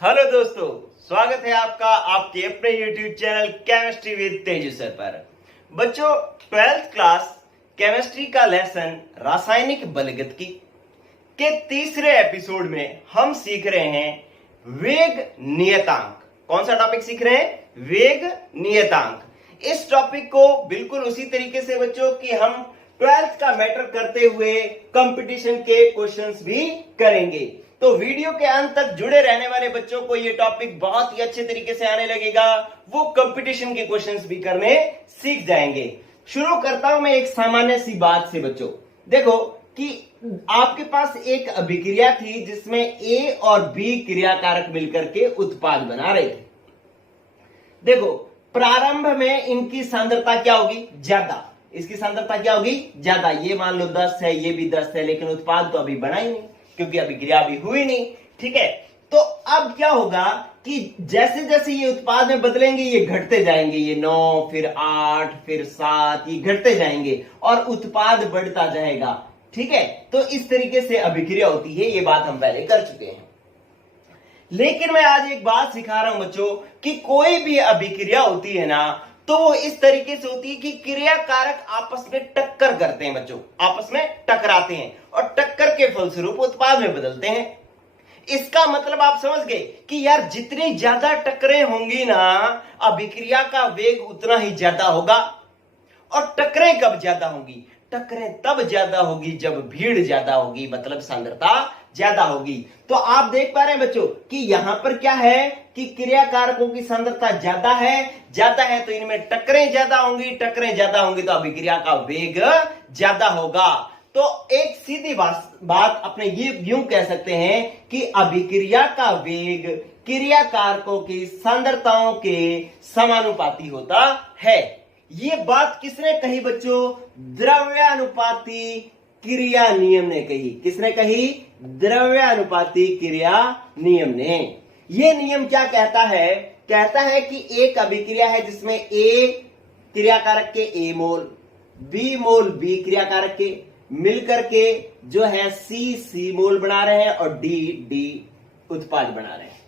Hello दोस्तों, स्वागत है आपका आपके अपने YouTube channel chemistry with Teju sir पर। बच्चों, 12th क्लास केमिस्ट्री का लेसन रासायनिक बलगतिकी के तीसरे एपिसोड में हम सीख रहे हैं वेग नियतांक। कौन सा टॉपिक सीख रहे हैं? वेग नियतांक। इस टॉपिक को बिल्कुल उसी तरीके से बच्चों कि हम 12th का मैटर करते हुए कंपटीशन के क्वेश्चंस भी करेंगे। तो वीडियो के अंत तक जुड़े रहने वाले बच्चों को ये टॉपिक बहुत ही अच्छे तरीके से आने लगेगा, वो कंपटीशन के क्वेश्चंस भी करने सीख जाएंगे। शुरू करता हूं मैं एक सामान्य सी बात से बच्चों। देखो कि आपके पास एक अभिक्रिया थी जिसमें ए और बी क्रियाकारक मिलकर के उत्पाद बना रहे थे। देखो, प्रारंभ में इनकी सांद्रता क्या होगी? ज्यादा। इसकी सांद्रता क्या होगी? ज्यादा। ये मान लो 10 है, ये भी 10 है, लेकिन उत्पाद तो अभी बना ही नहीं क्योंकि अभिक्रिया अभी हुई नहीं। ठीक है, तो अब क्या होगा कि जैसे जैसे ये उत्पाद में बदलेंगे ये घटते जाएंगे, ये 9 फिर 8 फिर 7, ये घटते जाएंगे और उत्पाद बढ़ता जाएगा। ठीक है, तो इस तरीके से अभिक्रिया होती है, ये बात हम पहले कर चुके हैं। लेकिन मैं आज एक बात सिखा रहा हूं बच्चों कि कोई भी अभिक्रिया होती है ना, तो वो इस तरीके से होती है कि क्रियाकारक आपस में टक्कर करते हैं बच्चों, आपस में टकराते हैं और टक्कर के फलस्वरूप उत्पाद में बदलते हैं। इसका मतलब आप समझ गए कि यार जितनी ज्यादा टक्करें होंगी ना, अभिक्रिया का वेग उतना ही ज्यादा होगा। और टक्करें कब ज्यादा होंगी? टक्करें तब ज्यादा होगी जब भीड़ ज्यादा होगी, मतलब सांद्रता ज्यादा होगी। तो आप देख पा रहे हैं बच्चों कि यहां पर क्या है कि क्रियाकारकों की सांद्रता ज्यादा है तो इनमें टक्करें ज्यादा होंगी, टक्करें ज्यादा होंगी तो अभिक्रिया का वेग ज्यादा होगा। तो एक सीधी बात अपने ये यूं कह सकते हैं कि अभिक्रिया का वेग क्रियाकारकों की सांद्रताओं के समानुपाती होता है। ये बात किसने कही बच्चों? द्रव्यानुपाती क्रिया नियम ने कही। किसने कही? द्रव्यानुपाती क्रिया नियम ने। यह नियम क्या कहता है? कहता है कि एक अभिक्रिया है जिसमें ए क्रियाकारक के ए मोल, बी मोल बी क्रियाकारक के मिलकर के जो है सी मोल बना रहे हैं और डी उत्पाद बना रहे हैं।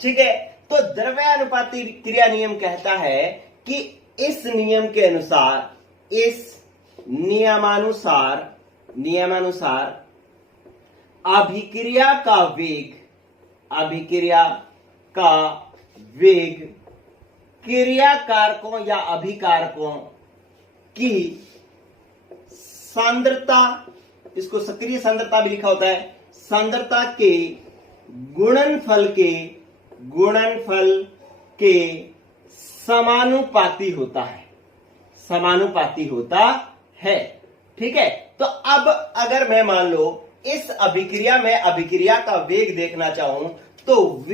ठीक है, तो द्रव्यानुपाती क्रिया नियम कहता है कि इस नियम के अनुसार, इस नियमानुसार अभिक्रिया का वेग क्रियाकारकों या अभिकारकों की सांद्रता, इसको सक्रिय सांद्रता भी लिखा होता है, सांद्रता के गुणनफल के समानुपाती होता है। ठीक है, तो अब अगर मैं मान लो इस अभिक्रिया में अभिक्रिया का वेग देखना चाहूं तो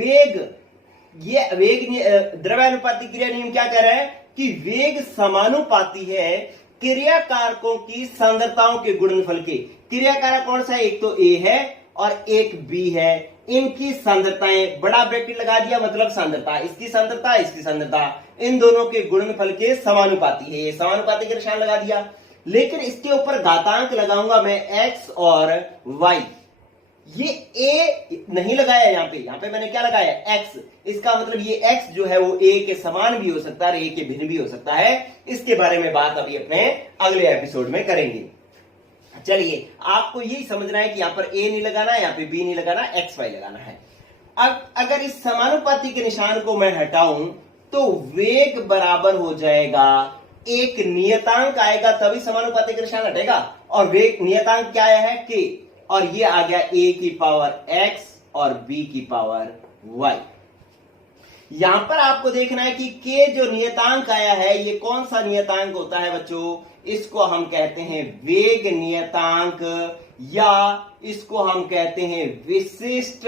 द्रव्यानुपाती क्रिया नियम क्या कह रहा है कि वेग समानुपाती है क्रियाकारकों की सांद्रताओं के गुणनफल के। क्रियाकारक कौन सा है? एक तो ए है और एक बी है। इनकी सांद्रताएं, बड़ा ब्रैकेट लगा दिया, मतलब सांद्रता, इसकी सांद्रता इन दोनों के गुणनफल के समानुपाती है। ये समानुपाती का निशान लगा दिया, लेकिन इसके ऊपर घातांक लगाऊंगा मैं x और y। ये a नहीं लगाया यहां पे मैंने क्या लगाया? x। इसका मतलब ये x जो है वो a के समान भी हो सकता है, a के भिन्न भी हो सकता है। इसके बारे में बात अभी अपने अगले एपिसोड में करेंगे। चलिए, आपको यही समझना है कि यहां पर a नहीं लगाना, यहां पे b नहीं लगाना, x y लगाना है। अब अगर इस समानुपाती के निशान को मैं हटाऊं तो वेग बराबर हो जाएगा, एक नियतांक आएगा तभी समानुपाती का निशान हटेगा, और वेग नियतांक क्या आया है? k, और ये आ गया a की पावर x और b की पावर y। यहां पर आपको देखना है कि k जो नियतांक आया है ये कौन सा नियतांक होता है बच्चों? इसको हम कहते हैं वेग नियतांक, या इसको हम कहते हैं विशिष्ट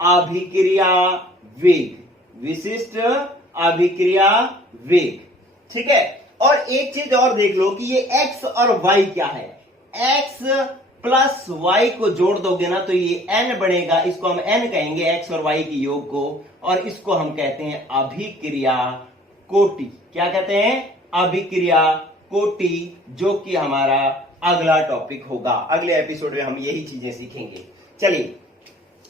अभिक्रिया वेग। ठीक है, और एक चीज और देख लो कि ये x और y क्या है? x प्लस y को जोड़ दोगे ना तो ये n बनेगा, इसको हम n कहेंगे, x और y के योग को, और इसको हम कहते हैं अभिक्रिया कोटि। क्या कहते हैं? अभिक्रिया कोटि, जो कि हमारा अगला टॉपिक होगा। अगले एपिसोड में हम यही चीजें सीखेंगे। चलिए,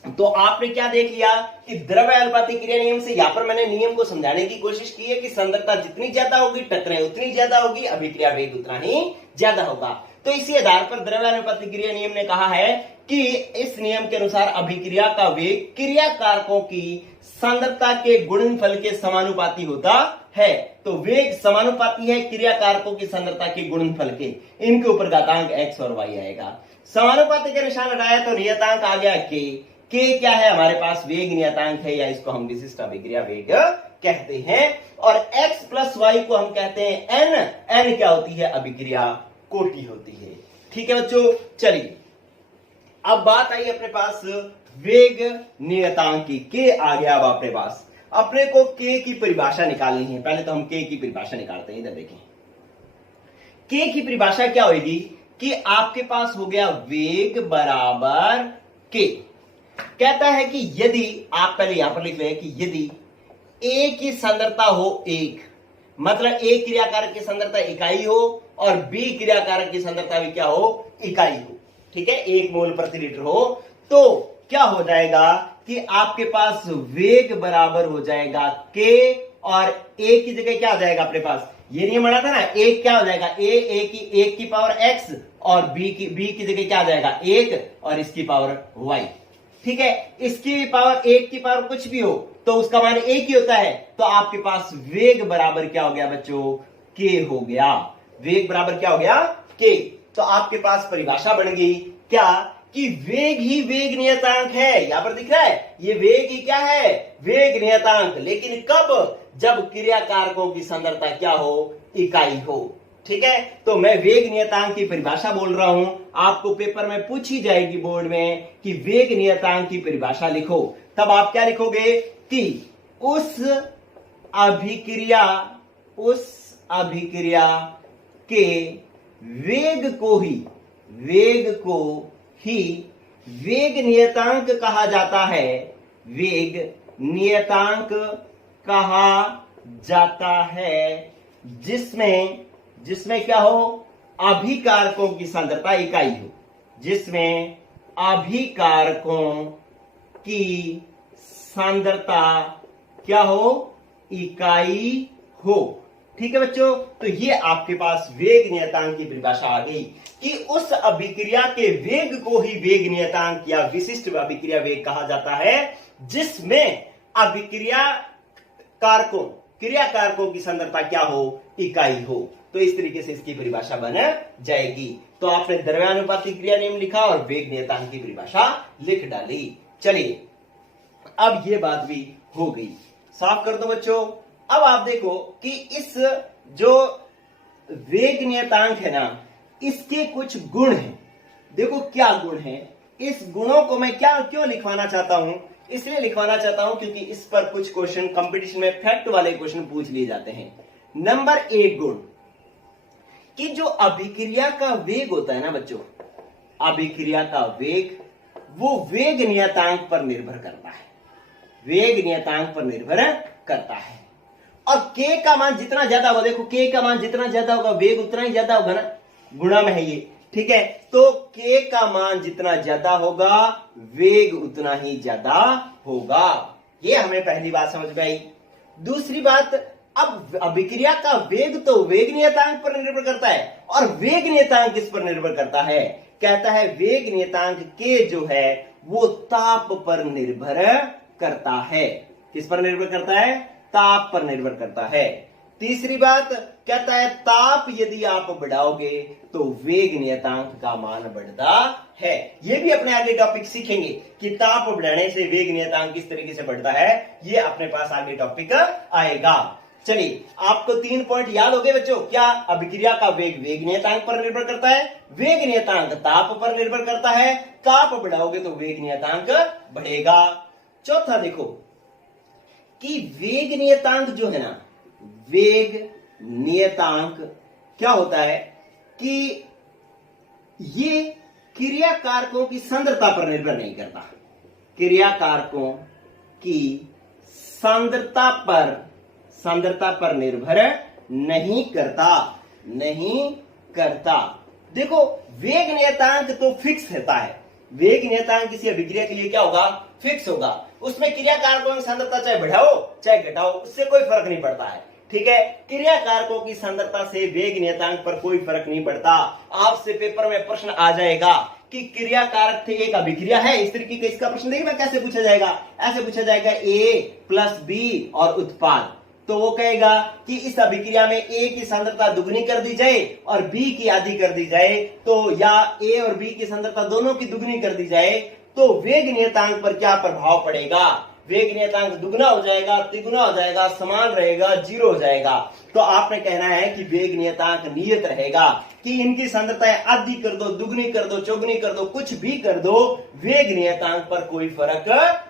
तो आपने क्या देख लिया कि द्रव्य अनुपाती क्रिया नियम से यहां पर मैंने नियम को समझाने की कोशिश की है कि सांद्रता जितनी ज्यादा होगी टकराएं उतनी ज्यादा होगी, अभिक्रिया वेग उतना ही ज्यादा होगा। तो इसी आधार पर द्रव्य अनुपाती क्रिया नियम ने कहा है कि इस नियम के अनुसार अभिक्रिया का वेग क्रिया कारकों की सांद्रता के गुणनफल के समानुपाती होता है। तो वेग समानुपाती है क्रिया कारकों की सांद्रता के गुणनफल के, इनके ऊपर घातांक x और y आएगा। समानुपाती का निशान हटाया तो नियतांक आ गया k क्या है हमारे पास, वेग नियतांक है, या इसको हम विशिष्ट अभिक्रिया वेग कहते हैं। और x प्लस वाई को हम कहते हैं n क्या होती है, अभिक्रिया कोटि होती है। ठीक है बच्चों, चलिए अब बात आई अपने पास वेग नियतांक की, k आ गया अब अपने पास। अपने को k की परिभाषा निकालनी है। पहले तो हम k की परिभाषा निकालते हैं। इधर देखें, k की परिभाषा क्या होगी कि आपके पास हो गया वेग बराबर k। कहता है कि यदि आप पहले यहां पर लिख रहे हैं कि यदि A की सांद्रता हो 1, मतलब A क्रियाकारक की सांद्रता इकाई हो और B क्रियाकारक की सांद्रता भी क्या हो, इकाई हो, ठीक है, 1 मोल प्रति लीटर हो, तो क्या हो जाएगा कि आपके पास वेग बराबर हो जाएगा K, और A की जगह क्या आ जाएगा अपने पास, ये नियम बना था ना, एक क्या हो जाएगा एक की पावर x, और b की जगह क्या आ जाएगा 1, और इसकी पावर y। ठीक है, इसकी पावर 1 की पावर कुछ भी हो तो उसका मान 1 ही होता है। तो आपके पास वेग बराबर क्या हो गया बच्चों, k हो गया। वेग बराबर क्या हो गया, k। तो आपके पास परिभाषा बन गई क्या कि वेग ही वेग नियतांक है। यहां पर दिख रहा है ये वेग ही क्या है, वेग नियतांक, लेकिन कब, जब क्रिया कारकों की सांद्रता क्या हो, इकाई हो। ठीक है, तो मैं वेग नियतांक की परिभाषा बोल रहा हूं, आपको पेपर में पूछी जाएगी बोर्ड में कि वेग नियतांक की परिभाषा लिखो, तब आप क्या लिखोगे कि उस अभिक्रिया के वेग को ही वेग नियतांक कहा जाता है, वेग नियतांक कहा जाता है, जिसमें क्या हो, अभिकारकों की सांद्रता इकाई हो, जिसमें अभिकारकों की सांद्रता क्या हो, इकाई हो। ठीक है बच्चों, तो ये आपके पास वेग नियतांक की परिभाषा आ गई कि उस अभिक्रिया के वेग को ही वेग नियतांक या विशिष्ट अभिक्रिया वेग कहा जाता है, जिसमें अभिक्रिया कारकों, क्रिया कारकों की सांद्रता क्या हो, इकाई हो। तो इस तरीके से इसकी परिभाषा बन जाएगी। तो आपने द्रव्यानुपाती क्रिया नियम लिखा और वेग नियतांक की परिभाषा लिख डाली। चलिए अब ये बात भी हो गई, साफ कर दो बच्चों। अब आप देखो कि इस जो वेग नियतांक है ना, इसके कुछ गुण हैं। देखो क्या गुण है, इस गुणों को मैं क्यों लिखवाना चाहता हूं, इसलिए लिखवाना चाहता हूं क्योंकि इस पर कुछ क्वेश्चन कंपटीशन में फैक्ट वाले क्वेश्चन पूछ लिए जाते हैं। नंबर 1 गुण कि जो अभिक्रिया का वेग होता है ना बच्चों, अभिक्रिया का वेग वो वेग नियतांक पर निर्भर करता है, वेग नियतांक पर निर्भर करता है। और k का मान जितना ज्यादा होगा, देखो k का मान जितना ज्यादा होगा वेग उतना ही ज्यादा होगा ना, गुणा में है ये। ठीक है, तो k का मान जितना ज्यादा होगा वेग उतना ही ज्यादा होगा। ये हमें पहली बात समझ में आई। दूसरी बात, अब अभिक्रिया का वेग तो वेग नियतांक पर निर्भर करता है, और वेग नियतांक किस पर निर्भर करता है, कहता है वेग नियतांक k जो है वो ताप पर निर्भर करता है। किस पर निर्भर करता है, ताप पर निर्भर करता है। तीसरी बात कहता है ताप यदि आप बढ़ाओगे तो वेग नियतांक का मान बढ़ता है। ये भी अपने आगे टॉपिक सीखेंगे कि ताप बढ़ाने से वेग नियतांक किस तरीके से बढ़ता है, ये अपने पास आगे टॉपिक आएगा। चलिए आपको 3 पॉइंट याद हो गए बच्चों। क्या, अभिक्रिया का वेग वेग नियतांक पर निर्भर करता है, वेग नियतांक ताप पर निर्भर करता है, ताप बढ़ाओगे तो वेग नियतांक बढ़ेगा। चौथा देखो कि वेग नियतांक जो है ना, वेग नियतांक क्या होता है कि ये क्रिया कारकों की सांद्रता पर निर्भर नहीं करता, क्रिया कारकों की सांद्रता पर निर्भर नहीं करता। देखो वेग नियतांक तो फिक्स रहता है, वेग नियतांक किसी अभिक्रिया के लिए क्या होगा, फिक्स होगा। उसमें क्रिया कारकों की सांद्रता चाहे बढ़ाओ चाहे घटाओ, उससे कोई फर्क नहीं पड़ता है। ठीक है, क्रिया कारकों की सांद्रता से वेग नियतांक पर कोई फर्क नहीं पड़ता। आपसे पेपर में प्रश्न आ जाएगा कि क्रिया कारक थे, एक अभिक्रिया है, इस तरीके का इसका प्रश्न देखिए कैसे पूछा जाएगा। ऐसे पूछा जाएगा ए प्लस बी और उत्पाद, तो वो कहेगा कि इस अभिक्रिया में ए की सांद्रता दुगनी कर दी जाए और बी की आधी कर दी जाए, तो या ए और बी की सांद्रता दोनों की दुगनी कर दी जाए, तो वेग नियतांक पर क्या प्रभाव पड़ेगा? वेग नियतांक दुगना हो जाएगा, तिगुना हो जाएगा, समान रहेगा, जीरो हो जाएगा। तो आपने कहना है कि वेग नियतांक नियत रहेगा, कि इनकी सांद्रताएं आधी कर दो, दुगनी कर दो, चौगुनी कर दो, कुछ भी कर दो, वेग नियतांक पर कोई फर्क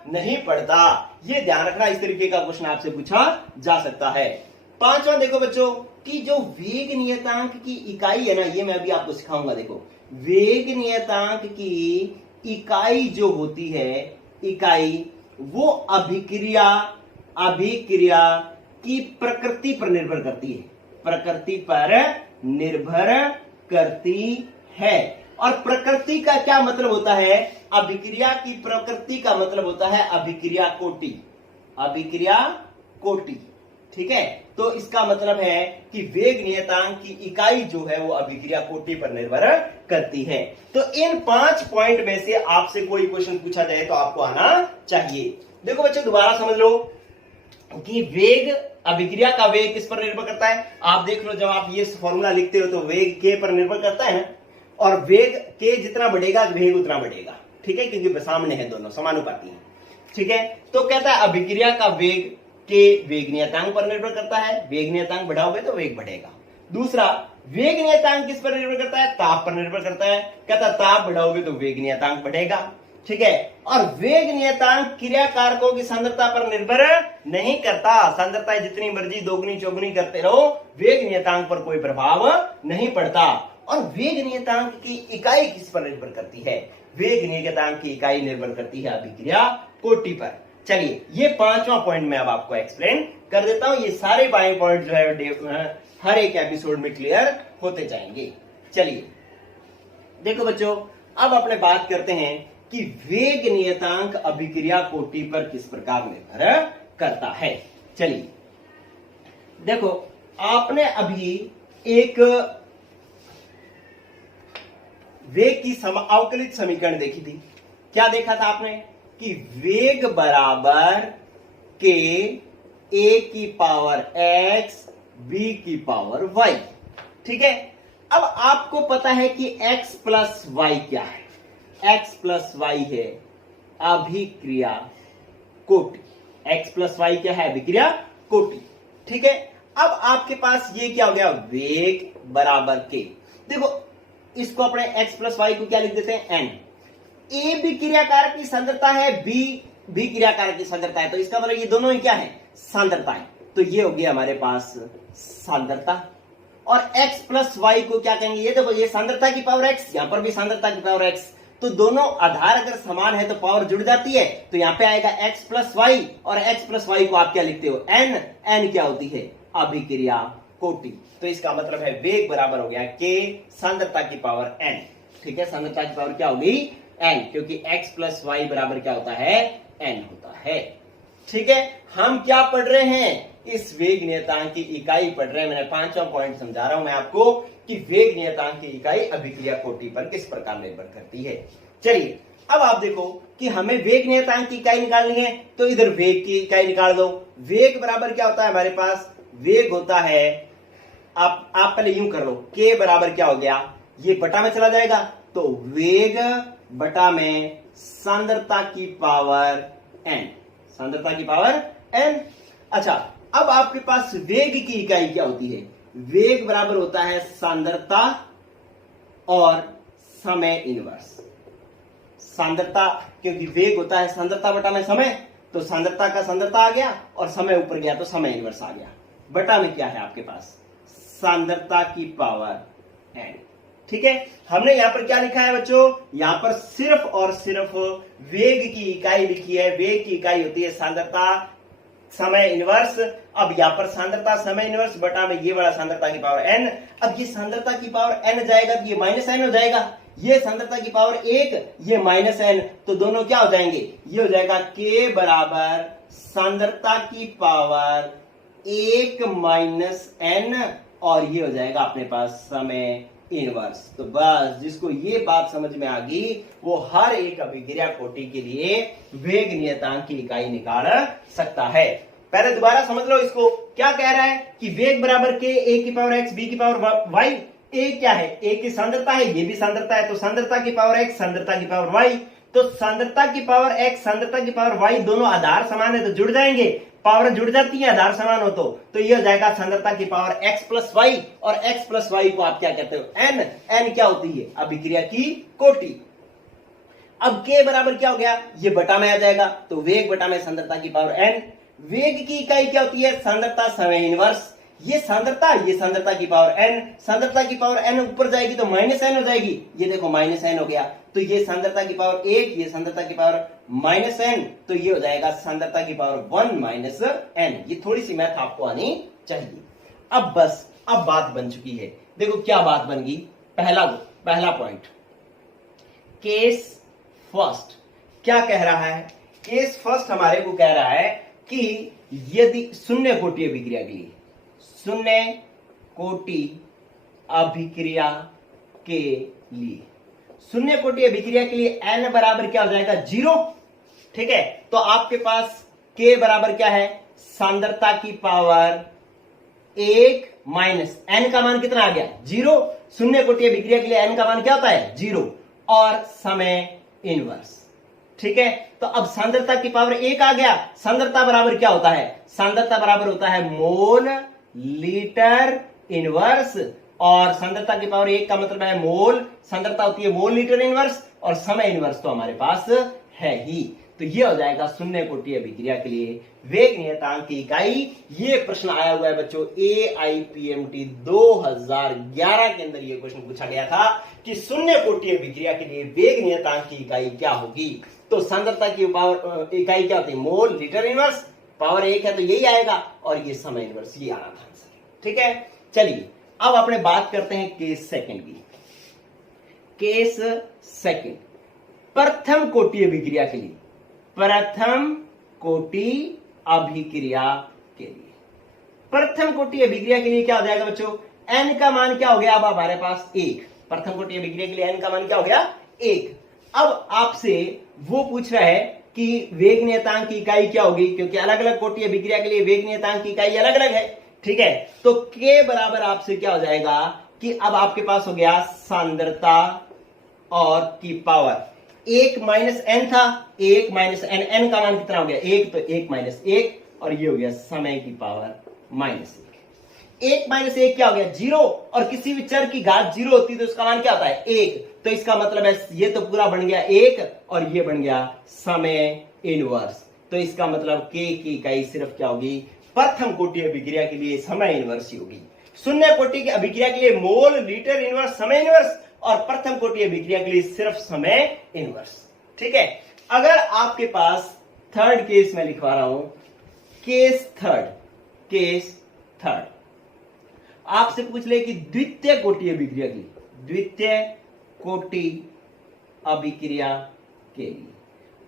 नहीं पड़ता। ये ध्यान रखना, इस तरीके का क्वेश्चन आपसे पूछा जा सकता है। पांचवा देखो बच्चों, कि जो वेग नियतांक की इकाई है ना, ये मैं अभी आपको सिखाऊंगा। देखो, वेग नियतांक की इकाई जो होती है, इकाई वो अभिक्रिया की प्रकृति पर निर्भर करती है, प्रकृति पर निर्भर करती है। और प्रकृति का क्या मतलब होता है? अभिक्रिया की प्रकृति का मतलब होता है अभिक्रिया कोटि, अभिक्रिया कोटि। ठीक है, तो इसका मतलब है कि वेग नियतांक की इकाई जो है वो अभिक्रिया कोटि पर निर्भर करती है। तो इन 5 पॉइंट में से आपसे कोई क्वेश्चन पूछा जाए तो आपको आना चाहिए। देखो बच्चों, दोबारा समझ लो कि वेग, अभिक्रिया का वेग किस पर निर्भर करता है? आप देख लो, जब आप ये फॉर्मूला लिखते हो तो वेग के पर निर्भर करता है ना, और वेग के जितना बढ़ेगा वेग उतना बढ़ेगा। ठीक है, क्योंकि सामने है, दोनों समानुपाती हैं। ठीक है, तो कहता है अभिक्रिया का वेग के वेग नियतांक पर निर्भर करता है, वेग नियतांक बढ़ाओगे तो वेग बढ़ेगा। दूसरा, वेग नियतांक किस पर निर्भर करता है? ताप पर निर्भर करता है। कहता ताप बढ़ाओगे तो वेग नियतांक बढ़ेगा। ठीक है, और वेग नियतांक क्रिया कारकों की सांद्रता पर निर्भर नहीं करता। सांद्रता जितनी मर्जी दोगुनी चौगुनी करते रहो, वेग नियतांक पर कोई प्रभाव नहीं पड़ता। और वेग नियतांक की इकाई किस पर निर्भर करती है? वेग नियतांक की इकाई निर्भर करती है अभिक्रिया कोटि पर। चलिए, ये 5वां पॉइंट मैं अब आपको एक्सप्लेन कर देता हूं। ये सारे 5 पॉइंट जो है हर एक एपिसोड में क्लियर होते जाएंगे। चलिए देखो बच्चों, अब अपने बात करते हैं कि वेग नियतांक अभिक्रिया कोटि पर किस प्रकार निर्भर करता है। चलिए देखो, आपने अभी एक वेग की अवकलित समीकरण देखी थी। क्या देखा था आपने? कि वेग बराबर के ए की पावर x b की पावर y। ठीक है, अब आपको पता है कि x प्लस वाई क्या है? x प्लस वाई है अभिक्रिया कोटि। x प्लस वाई क्या है? अभिक्रिया कोटि। ठीक है, अब आपके पास ये क्या हो गया? वेग बराबर के। देखो, इसको अपने x प्लस वाई को क्या लिख देते हैं? n। ए भी क्रियाकारक की सांद्रता है, बी भी क्रियाकारक की सांद्रता है, तो इसका मतलब ये दोनों ही क्या है? सांद्रता है। तो ये हो गया हमारे पास सांद्रता। और x प्लस वाई को क्या कहेंगे? ये देखो, ये सांद्रता की पावर x, यहां पर भी सांद्रता की पावर x, तो दोनों आधार अगर समान है तो पावर जुड़ जाती है, तो यहां पे आएगा x प्लस वाई, और x प्लस वाई को आप क्या लिखते हो? n। n क्या होती है? अभिक्रिया कोटि। तो इसका मतलब है वेग बराबर हो गया के सांद्रता की पावर n। ठीक है, सांद्रता की पावर क्या होगी? n, क्योंकि x प्लस वाई बराबर क्या होता है? n होता है। ठीक है, हम क्या पढ़ रहे हैं? इस वेग नियतांक की इकाई पढ़ रहे हैं। मैंने 5वां पॉइंट समझा रहा हूं मैं आपको कि वेग नियतांक की इकाई अभिक्रिया कोटि पर किस प्रकार निर्भर करती है। चलिए, अब आप देखो कि हमें वेग नियतांक की इकाई निकालनी है, तो इधर वेग की इकाई निकाल दो। वेग बराबर क्या होता है हमारे पास? वेग होता है, आप पहले यूं कर लो, k बराबर क्या हो गया? ये बटा में चला जाएगा, तो वेग बटा में सांद्रता की पावर n, सांद्रता की पावर n। अच्छा, अब आपके पास वेग की इकाई क्या होती है? वेग बराबर होता है सांद्रता और समय इनवर्स। सांद्रता, क्योंकि वेग होता है सांद्रता बटा में समय, तो सांद्रता का सांद्रता आ गया और समय ऊपर गया तो समय इनवर्स आ गया। बटा में क्या है आपके पास? सांद्रता की पावर n। ठीक है, हमने यहां पर क्या लिखा है बच्चों? यहां पर सिर्फ और सिर्फ वेग की इकाई लिखी है। वेग की इकाई होती है सांद्रता समय इनवर्स। अब यहां पर सांद्रता समय इनवर्स बटा में ये वाला सांद्रता की पावर n। अब ये सांद्रता की पावर n जाएगा तो ये माइनस n हो जाएगा, ये सांद्रता की पावर 1, ये माइनस n, तो दोनों क्या हो जाएंगे, ये हो जाएगा k बराबर सांद्रता की पावर 1 माइनस n, और ये हो जाएगा अपने पास समय इनवर्स। तो बस जिसको ये बात समझ में आ गई वो हर एक अभिक्रिया कोटि के लिए वेग नियतांक की इकाई निकाल सकता है। पहले दोबारा समझ लो इसको, क्या कह रहा है कि वेग बराबर के a की पावर x b की पावर y। a क्या है, a की सांद्रता है, ये भी सांद्रता है, तो सांद्रता की पावर x सांद्रता की पावर y, तो सांद्रता की पावर x सांद्रता की पावर y दोनों आधार समान है तो जुड़ जाएंगे, पावर जुड़ जाती है आधार समान हो तो ये हो जाएगा सांद्रता की पावर x प्लस वाई, और x प्लस वाई को आप क्या कहते हो, n। n क्या होती है, अभिक्रिया की कोटि। अब k बराबर क्या हो गया, ये बटा में आ जाएगा, तो वेग बटा में सांद्रता की पावर n। वेग की इकाई क्या होती है, सांद्रता समय इनवर्स। ये सांद्रता की पावर n, सांद्रता की पावर n ऊपर जाएगी तो माइनस n हो जाएगी, ये देखो माइनस n हो गया, तो ये सांद्रता की पावर 1, ये सांद्रता की पावर माइनस n, तो ये हो जाएगा सांद्रता की पावर 1 माइनस n। ये थोड़ी सी मैथ आपको आनी चाहिए। अब बस अब बात बन चुकी है, देखो क्या बात बन गई। पहला पॉइंट, केस फर्स्ट क्या कह रहा है, केस फर्स्ट हमारे को कह रहा है कि यदि शून्य कोटि अभिक्रिया के लिए, शून्य कोटि अभिक्रिया के लिए, शून्य कोटि अभिक्रिया के लिए n बराबर क्या हो जाएगा, 0। ठीक है, तो आपके पास k बराबर क्या है, सांद्रता की पावर 1 माइनस n का मान कितना आ गया, 0। शून्य कोटि अभिक्रिया के लिए n का मान क्या होता है, 0, और समय इनवर्स। ठीक है, तो अब सांद्रता की पावर 1 आ गया, सांद्रता बराबर क्या होता है, सांद्रता बराबर होता है मोल लीटर इनवर्स, और सांद्रता की पावर 1 का मतलब है मोल, सांद्रता होती है मोल लीटर इनवर्स, और समय इनवर्स तो हमारे पास है ही। तो ये हो जाएगा शून्य कोटि अभिक्रिया के लिए वेग नियतांक की इकाई। ये प्रश्न आया हुआ है बच्चों AIPMT 2011 के अंदर ये क्वेश्चन पूछा गया था कि शून्य कोटि अभिक्रिया के लिए वेग नियतांक की इकाई क्या होगी। तो सांद्रता की पावर इकाई क्या होती है, मोल लीटर इनवर्स, पावर 1 है तो यही आएगा, और ये समय इनवर्स, ये आना था आंसर। ठीक है, चलिए अब अपने बात करते हैं केस सेकंड की। केस सेकंड, प्रथम कोटि अभिक्रिया के लिए, प्रथम कोटि अभिक्रिया के लिए, प्रथम कोटि अभिक्रिया के लिए क्या हो जाएगा बच्चों, n का मान क्या हो गया, अब हमारे पास 1। प्रथम कोटि अभिक्रिया के लिए n का मान क्या हो गया, 1। अब आपसे वो पूछ रहा है कि वेग नियतांक की इकाई क्या होगी, क्योंकि अलग अलग कोटि अभिक्रिया के लिए वेग नियतांक की इकाई अलग अलग है। ठीक है, तो k बराबर आपसे क्या हो जाएगा कि अब आपके पास हो गया सांद्रता और की पावर 1 माइनस n था, 1 माइनस n, n का मान कितना हो गया, 1, तो 1 माइनस 1, और ये हो गया समय की पावर माइनस 1। 1 माइनस 1 क्या हो गया, 0, और किसी भी चर की घात 0 होती है तो उसका मान क्या होता है, 1, तो इसका मतलब है ये तो पूरा बन गया 1, और ये बन गया समय इनवर्स। तो इसका मतलब k की इकाई सिर्फ क्या होगी, प्रथम कोटि अभिक्रिया के लिए समय इनवर्स ही होगी। शून्य कोटि की अभिक्रिया के लिए मोल लीटर इनवर्स समय इनवर्स, और प्रथम कोटि अभिक्रिया के लिए सिर्फ समय इनवर्स। ठीक है, अगर आपके पास थर्ड केस में लिखवा रहा हूं, केस थर्ड आपसे पूछ ले कि द्वितीय कोटि अभिक्रिया के लिए, द्वितीय कोटि अभिक्रिया के लिए,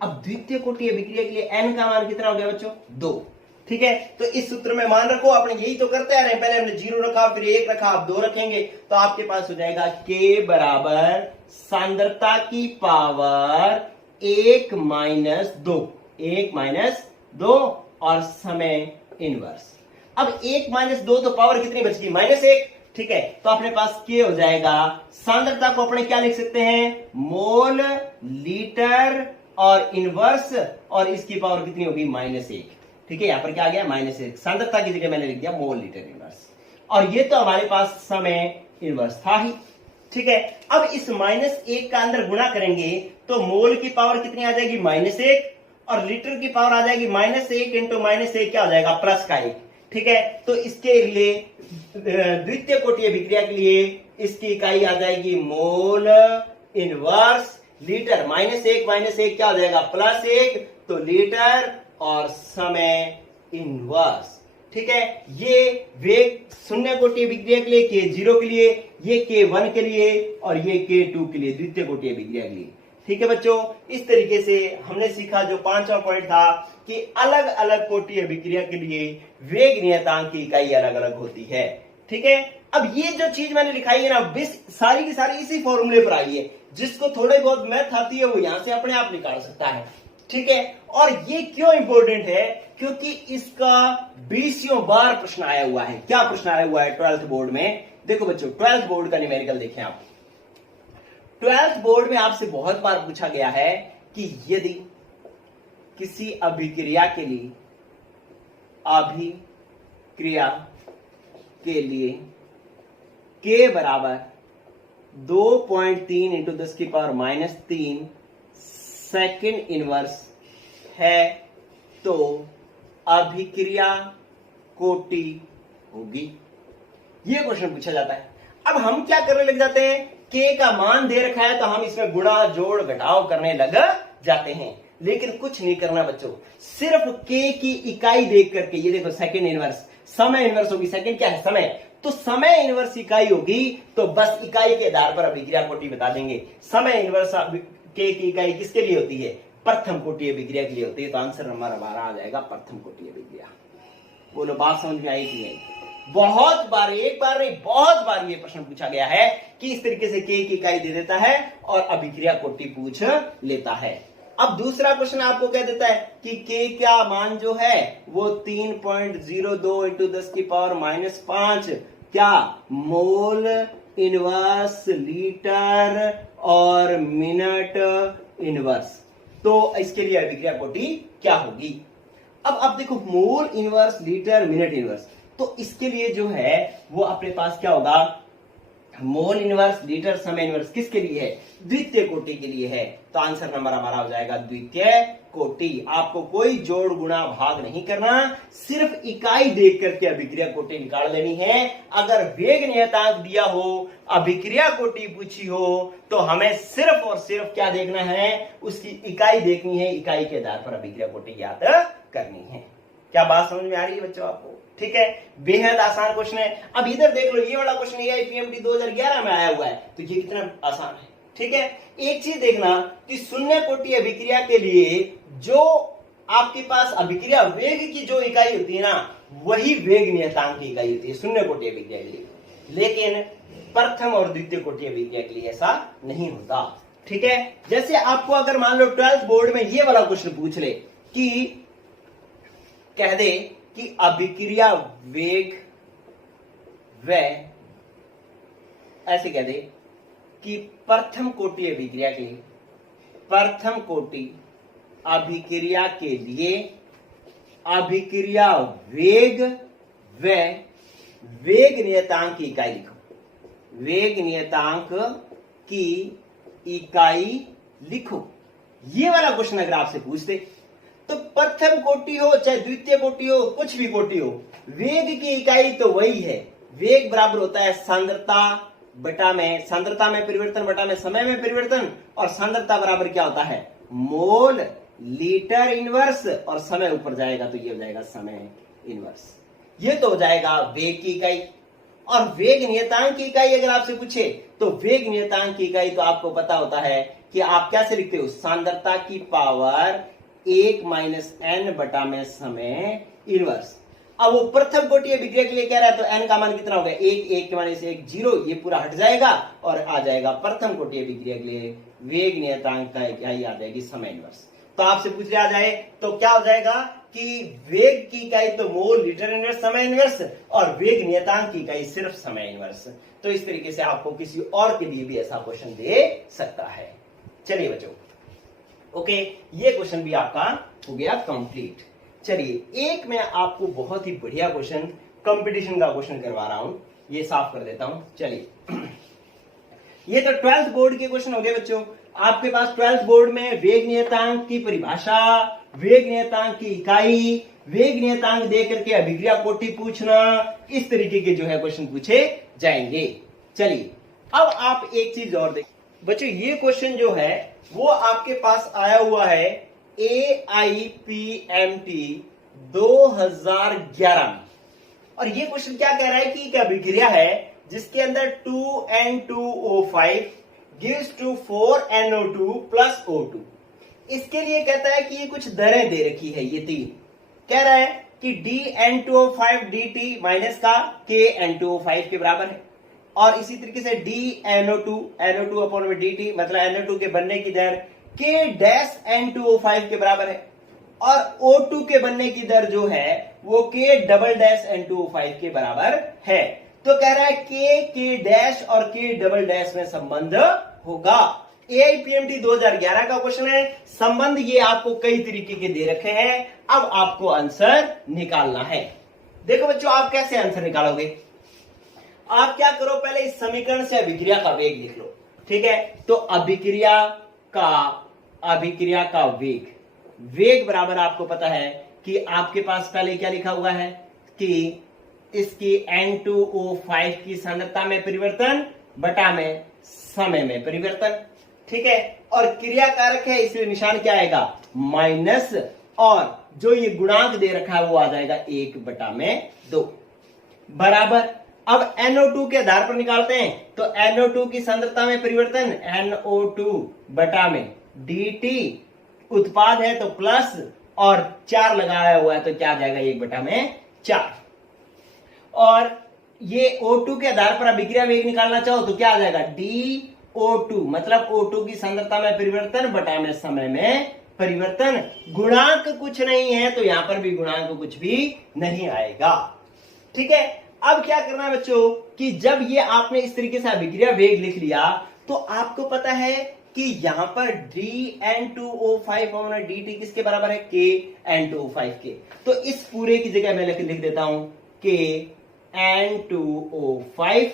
अब द्वितीय कोटि अभिक्रिया के लिए n का मान कितना हो गया बच्चों, 2। ठीक है, तो इस सूत्र में मान रखो, आपने यही तो करते आ रहे हैं, पहले हमने 0 रखा, फिर 1 रखा, आप 2 रखेंगे, तो आपके पास हो जाएगा k बराबर सांद्रता की पावर 1 माइनस 2, 1 माइनस 2, और समय इनवर्स। अब 1 माइनस 2 तो पावर कितनी बच गई, माइनस 1। ठीक है, तो अपने पास k हो जाएगा, सांद्रता को अपने क्या लिख सकते हैं, मोल लीटर और इनवर्स, और इसकी पावर कितनी होगी, माइनस 1। ठीक है, यहां पर क्या आ गया, माइनस 1, सांद्रता की जगह मैंने लिख दिया मोल लीटर इनवर्स, और ये तो हमारे पास समय इनवर्स था ही। ठीक है, अब इस माइनस 1 का अंदर गुणा करेंगे तो मोल की पावर कितनी आ जाएगी, माइनस 1, और लीटर की पावर आ जाएगी माइनस 1 इंटू माइनस 1 क्या हो जाएगा, प्लस का 1। ठीक है, तो इसके लिए द्वितीय कोटि अभिक्रिया के लिए इसकी इकाई आ जाएगी मोल इनवर्स लीटर, माइनस 1 क्या हो जाएगा, प्लस 1, तो लीटर और समय इनवर्स। ठीक है, ये वेग शून्य कोटि अभिक्रिया के लिए, K0 के लिए, ये K1 के लिए और ये K2 के लिए, द्वितीय कोटि अभिक्रिया के लिए। ठीक है बच्चों, इस तरीके से हमने सीखा जो पांचवा पॉइंट था कि अलग अलग कोटि अभिक्रिया के लिए वेग नियतांक की इकाई अलग अलग होती है। ठीक है, अब ये जो चीज मैंने लिखाई है ना, सारी की सारी इसी फॉर्मूले पर आई है। जिसको थोड़े बहुत मैथ आती है वो यहां से अपने आप निकाल सकता है। ठीक है, और ये क्यों इंपॉर्टेंट है, क्योंकि इसका 20 बार प्रश्न आया हुआ है। क्या प्रश्न आया हुआ है 12th बोर्ड में? देखो बच्चों, 12th बोर्ड का न्यूमेरिकल देखें आप। 12th बोर्ड में आपसे बहुत बार पूछा गया है कि यदि किसी अभिक्रिया के लिए K बराबर 2.3 इंटू 10⁻³ सेकेंड इनवर्स है तो अभिक्रिया कोटि होगी। यह क्वेश्चन पूछा जाता है। अब हम क्या करने लग जाते हैं, K का मान दे रखा है तो हम इसमें गुणा जोड़ घटाव करने लग जाते हैं। लेकिन कुछ नहीं करना बच्चों, सिर्फ K की इकाई देख करके, ये देखो सेकेंड इनवर्स, समय इनवर्स होगी। सेकेंड क्या है? समय। तो समय इनवर्स इकाई होगी तो बस इकाई के आधार पर अभिक्रिया कोटि बता देंगे। समय इनवर्स K की इकाई किसके लिए होती है? प्रथम कोटि अभिक्रिया के लिए होती है। तो आंसर नंबर हमारा आ जाएगा प्रथम कोटि अभिक्रिया। बोलो, बात समझ में आई कि नहीं? बहुत बार, एक बार नहीं बहुत बार ये प्रश्न पूछा गया है कि इस तरीके से K की इकाई दे देता है और अभिक्रिया कोटि पूछ लेता है। अब दूसरा क्वेश्चन आपको कह देता है कि K का मान जो है वो 3.02 इंटू 10⁻⁵ क्या मोल इनवर्स लीटर और मिनट इनवर्स। तो इसके लिए अभिक्रिया कोटि क्या होगी? अब देखो, mole inverse litre minute inverse, तो इसके लिए जो है वो अपने पास क्या होगा? मोल इनवर्स लीटर समय इनवर्स किसके लिए है? द्वितीय कोटि के लिए है। तो आंसर नंबर हमारा हो जाएगा द्वितीय कोटि। आपको कोई जोड़ गुणा भाग नहीं करना, सिर्फ इकाई देख करके अभिक्रिया कोटि निकाल लेनी है। अगर वेग नियतांक दिया हो, अभिक्रिया कोटि पूछी हो, तो हमें सिर्फ और सिर्फ क्या देखना है? उसकी इकाई देखनी है, इकाई के आधार पर अभिक्रिया कोटि ज्ञात करनी है। क्या बात समझ में आ रही है बच्चों आपको? ठीक है, बेहद आसान क्वेश्चन है। अब इधर देख लो, ये वाला क्वेश्चन AIPMT 2011 में आया हुआ है, तो ये कितना आसान है। ठीक है, एक चीज देखना कि शून्य कोटि अभिक्रिया के लिए जो आपके पास अभिक्रिया वेग की जो इकाई होती है ना, वही वेग नियतांक की इकाई होती है शून्य कोटि अभिक्रिया के लिए। लेकिन प्रथम और द्वितीय कोटि अभिक्रिया के लिए ऐसा नहीं होता। ठीक है, जैसे आपको अगर मान लो 12th बोर्ड में ये वाला क्वेश्चन पूछ ले कि कह दे कि अभिक्रिया वेग व ऐसे कह दे कि प्रथम कोटि अभिक्रिया के लिए, प्रथम कोटि अभिक्रिया के लिए अभिक्रिया वेग व वेग नियतांक की इकाई लिखो। वेग नियतांक की इकाई लिखो। ये वाला क्वेश्चन अगर आपसे पूछते तो प्रथम कोटि हो चाहे द्वितीय कोटि हो, कुछ भी कोटि हो, वेग की इकाई तो वही है। वेग बराबर होता है सांद्रता बटा में, सांद्रता में परिवर्तन बटा में समय में परिवर्तन, और सांद्रता बराबर क्या होता है? मोल लीटर इनवर्स, और समय ऊपर जाएगा तो ये हो जाएगा समय इनवर्स। ये तो हो जाएगा वेग की इकाई। और वेग नियतांक की इकाई अगर आपसे पूछे तो वेग नियतांक की इकाई तो आपको पता होता है कि आप कैसे लिखते हो? सांद्रता की पावर 1 - n बटा में समय इनवर्स। अब वो प्रथम कोटि अभिक्रिया के लिए कह रहा है तो n का मान कितना हो गया? 1, 1 के मान से 1 0, ये पूरा हट जाएगा और आ जाएगा प्रथम कोटि अभिक्रिया के लिए वेग नियतांक का इकाई आ जाएगी समय इनवर्स। तो आपसे पूछ लिया जाए तो क्या हो जाएगा कि वेग की इकाई तो मोल लीटर इनवर्स समय इनवर्स, और वेग नियतांक की इकाई सिर्फ समय इनवर्स। तो इस तरीके से आपको किसी और के लिए भी ऐसा क्वेश्चन दे सकता है। चलिए बच्चों, ओके, ये क्वेश्चन भी आपका हो गया कंप्लीट। चलिए, एक मैं आपको बहुत ही बढ़िया क्वेश्चन, कंपटीशन का क्वेश्चन करवा रहा हूं, ये साफ कर देता हूं। चलिए, ये तो 12th बोर्ड के क्वेश्चन हो गए बच्चों। आपके पास 12th बोर्ड में वेग नियतांक की परिभाषा, वेग नियतांक की इकाई, वेग नियतांक दे करके अभिक्रिया कोटि पूछना, इस तरीके के जो है क्वेश्चन पूछे जाएंगे। चलिए, अब आप एक चीज और देखिए बच्चों, ये क्वेश्चन जो है वो आपके पास आया हुआ है AIPMT 2011 में। और ये क्वेश्चन क्या कह रहा है कि एक अभिक्रिया है जिसके अंदर 2N2O5 gives to 4NO2 plus O2। इसके लिए कहता है कि ये कुछ दरें दे रखी है, ये तीन कह रहा है कि dN2O5 dt माइनस का KN2O5 के बराबर है, और इसी तरीके से dNO2 अपॉन में dt मतलब NO2 के बनने की दर K डैश N2O5 के बराबर है, और O2 के बनने की दर जो है वो K डबल डैश N2O5 के बराबर है। तो कह रहा है K डैश और K डबल डैश में संबंध होगा। AIPMT 2011 का क्वेश्चन है। संबंध ये आपको कई तरीके के दे रखे हैं, अब आपको आंसर निकालना है। देखो बच्चों, आप कैसे आंसर निकालोगे? आप क्या करो, पहले इस समीकरण से अभिक्रिया का वेग लिख लो, ठीक है? तो अभिक्रिया का वेग बराबर आपको पता है कि आपके पास पहले क्या लिखा हुआ है कि इसकी N2O5 की सांद्रता में परिवर्तन बटा में समय में परिवर्तन, ठीक है? और क्रिया कारक है इसलिए निशान क्या आएगा? माइनस, और जो ये गुणांक दे रखा है वो आ जाएगा 1/2 बराबर। अब NO2 के आधार पर निकालते हैं, तो NO2 की सांद्रता में परिवर्तन NO2 बटा में dt, उत्पाद है तो प्लस, और 4 लगाया हुआ है तो क्या आ जाएगा? 1/4। और ये O2 के आधार पर अभिक्रिया वेग निकालना चाहो तो क्या आ जाएगा? DO2 मतलब O2 की सांद्रता में परिवर्तन बटा में समय में परिवर्तन। गुणांक कुछ नहीं है तो यहां पर भी गुणांक कुछ भी नहीं आएगा, ठीक है? अब क्या करना है बच्चों कि जब ये आपने इस तरीके से अभिक्रिया वेग लिख लिया तो आपको पता है कि यहां पर dN2O5 dt किसके बराबर है? KN2O5 के। तो इस पूरे की जगह मैं लिख देता हूं KN2O5,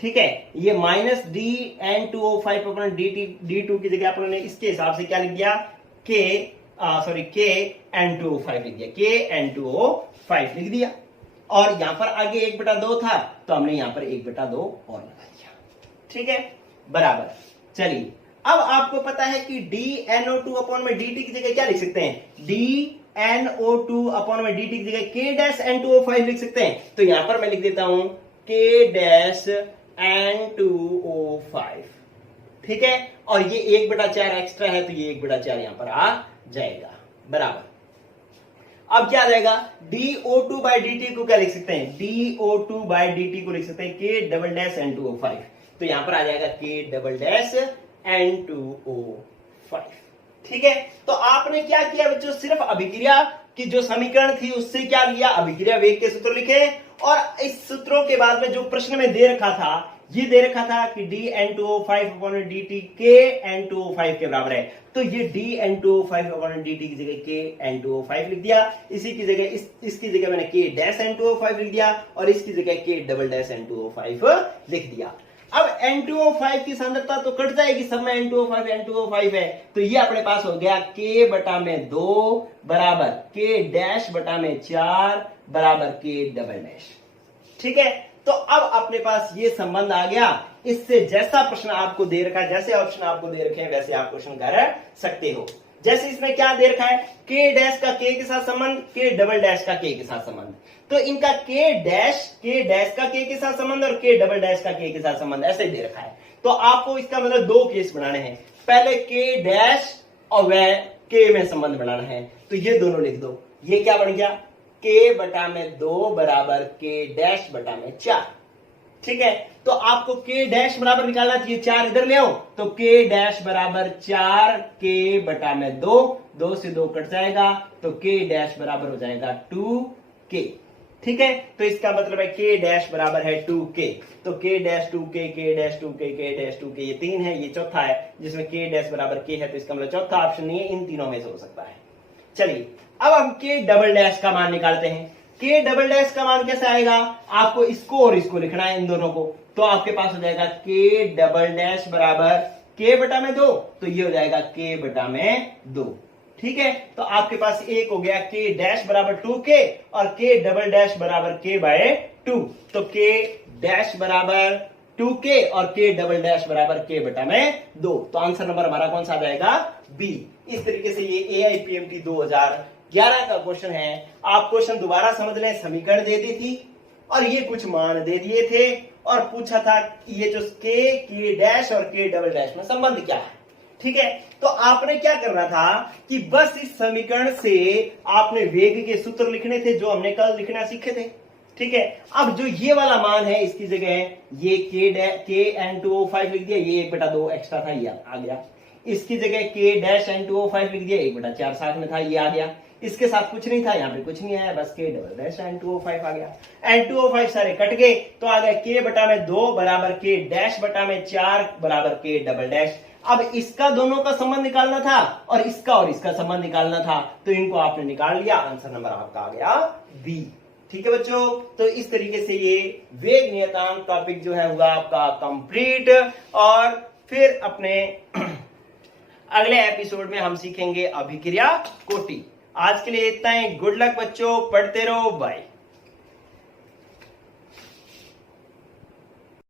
ठीक है? ये माइनस dN2O5 dt की जगह अपने इसके हिसाब से क्या लिख दिया? KN2O5 लिख दिया, KN2O5 लिख दिया। और यहां पर आगे 1/2 था तो हमने यहां पर 1/2 और लगा दिया, ठीक है? बराबर। चलिए, अब आपको पता है कि dNO2 अपॉन में dt की जगह क्या लिख सकते हैं? dNO2 अपॉन में dt की जगह K डैश N2O5 लिख सकते हैं। तो यहां पर मैं लिख देता हूं K डैश N2O5, ठीक है? और ये 1/4 एक्स्ट्रा है तो ये 1/4 यहां पर आ जाएगा, बराबर। अब क्या आ जाएगा? dO2 बाई dt को क्या लिख सकते हैं? dO2 बाई dt को लिख सकते हैं K डबल डैश N2O5, तो यहां पर आ जाएगा K डबल डैश N2O5, ठीक है? तो आपने क्या किया बच्चों? सिर्फ अभिक्रिया की जो समीकरण थी उससे क्या लिया? अभिक्रिया वेग के सूत्र लिखे, और इस सूत्रों के बाद में जो प्रश्न में दे रखा था, ये दे रखा था कि dN2O5 अपॉन dt KN2O5 के बराबर है, तो ये dN2O5 अपॉन dt की जगह KN2O5 लिख दिया। इसी की जगह इसकी जगह मैंने K डैश N2O5 लिख दिया, और इसकी जगह K डबल डैश N2O5 लिख दिया। अब N2O5 की सांद्रता तो कट जाएगी, सब में N2O5 है, तो ये अपने पास हो गया K बटा में 2 बराबर K डैश बटा में 4 बराबर K डबल डैश, ठीक है? तो अब अपने पास ये संबंध आ गया। इससे जैसा प्रश्न आपको दे रखा है, जैसे ऑप्शन आपको दे रखे हैं वैसे आप क्वेश्चन कर सकते हो। जैसे इसमें क्या दे रखा है? K डैश का K के साथ संबंध, K डबल डैश का K के साथ संबंध, तो इनका K डैश का K के साथ संबंध और K डबल डैश का K के साथ संबंध ऐसे दे रखा है। तो आपको इसका मतलब 2 केस बनाने हैं, पहले K डैश और वह K में संबंध बनाना है, तो ये दोनों लिख दो। ये क्या बन गया? K बटा में 2 बराबर K डैश बटा में 4, ठीक है? तो आपको K डैश बराबर निकालना चाहिए, 4 इधर ले आओ, तो K डैश बराबर 4 K बटा में 2, 2 से 2 कट जाएगा, तो K डैश बराबर हो जाएगा 2K, ठीक है? तो इसका मतलब है K डैश बराबर है 2K, तो K dash 2K, K dash 2K, K dash 2K, ये 3 है, ये चौथा है जिसमें K डैश बराबर K है, तो इसका मतलब चौथा ऑप्शन नहीं है, इन तीनों में से हो सकता है। चलिए, अब हम K डबल डैश का मान निकालते हैं। K डबल डैश का मान कैसे आएगा? आपको इसको और इसको लिखना है, इन दोनों को, तो आपके पास हो जाएगा K डबल डैश बराबर K बटा में 2, तो ये हो जाएगा K बटा में 2, ठीक है? तो आपके पास एक हो गया K डैश बराबर 2K और K डबल डैश बराबर K बाय 2, तो K डैश बराबर 2K और K डबल डैश बराबर K बटा में 2, तो आंसर नंबर हमारा कौन सा आ जाएगा? बी। इस तरीके से ये AIPMT 2011 का क्वेश्चन है। आप क्वेश्चन दोबारा समझ लें, समीकरण दे दी थी, और ये कुछ मान दे दिए थे और पूछा था ये जो के डैश और के डबल डैश में संबंध क्या है। ठीक है, तो आपने क्या करना था कि बस इस समीकरण से आपने वेग के सूत्र लिखने थे जो हमने कल लिखना सीखे थे। ठीक है, अब जो ये वाला मान है इसकी जगह ये के N2O5 लिख दिया, ये 1/2 एक्स्ट्रा था, ये आ गया। इसकी जगह के डैश N2O5 लिख दिया, 1/4 साथ में था, ये आ गया। इसके साथ कुछ नहीं था, यहाँ पे कुछ नहीं आया, बस के डबल डैश N2O5 आ गया। N2O5 सारे कट गए तो आ गया के बटा में 2 बराबर के डैश बटा में 4 बराबर के डबल डैश। अब इसका दोनों का संबंध निकालना था और इसका संबंध निकालना था, तो इनको आपने निकाल लिया, आंसर नंबर आपका आ गया बी। ठीक है बच्चों, तो इस तरीके से ये वेग नियतांक टॉपिक जो है हुआ आपका कंप्लीट। और फिर अपने अगले एपिसोड में हम सीखेंगे अभिक्रिया कोटि। आज के लिए इतना ही, गुड लक बच्चों, पढ़ते रहो, बाय।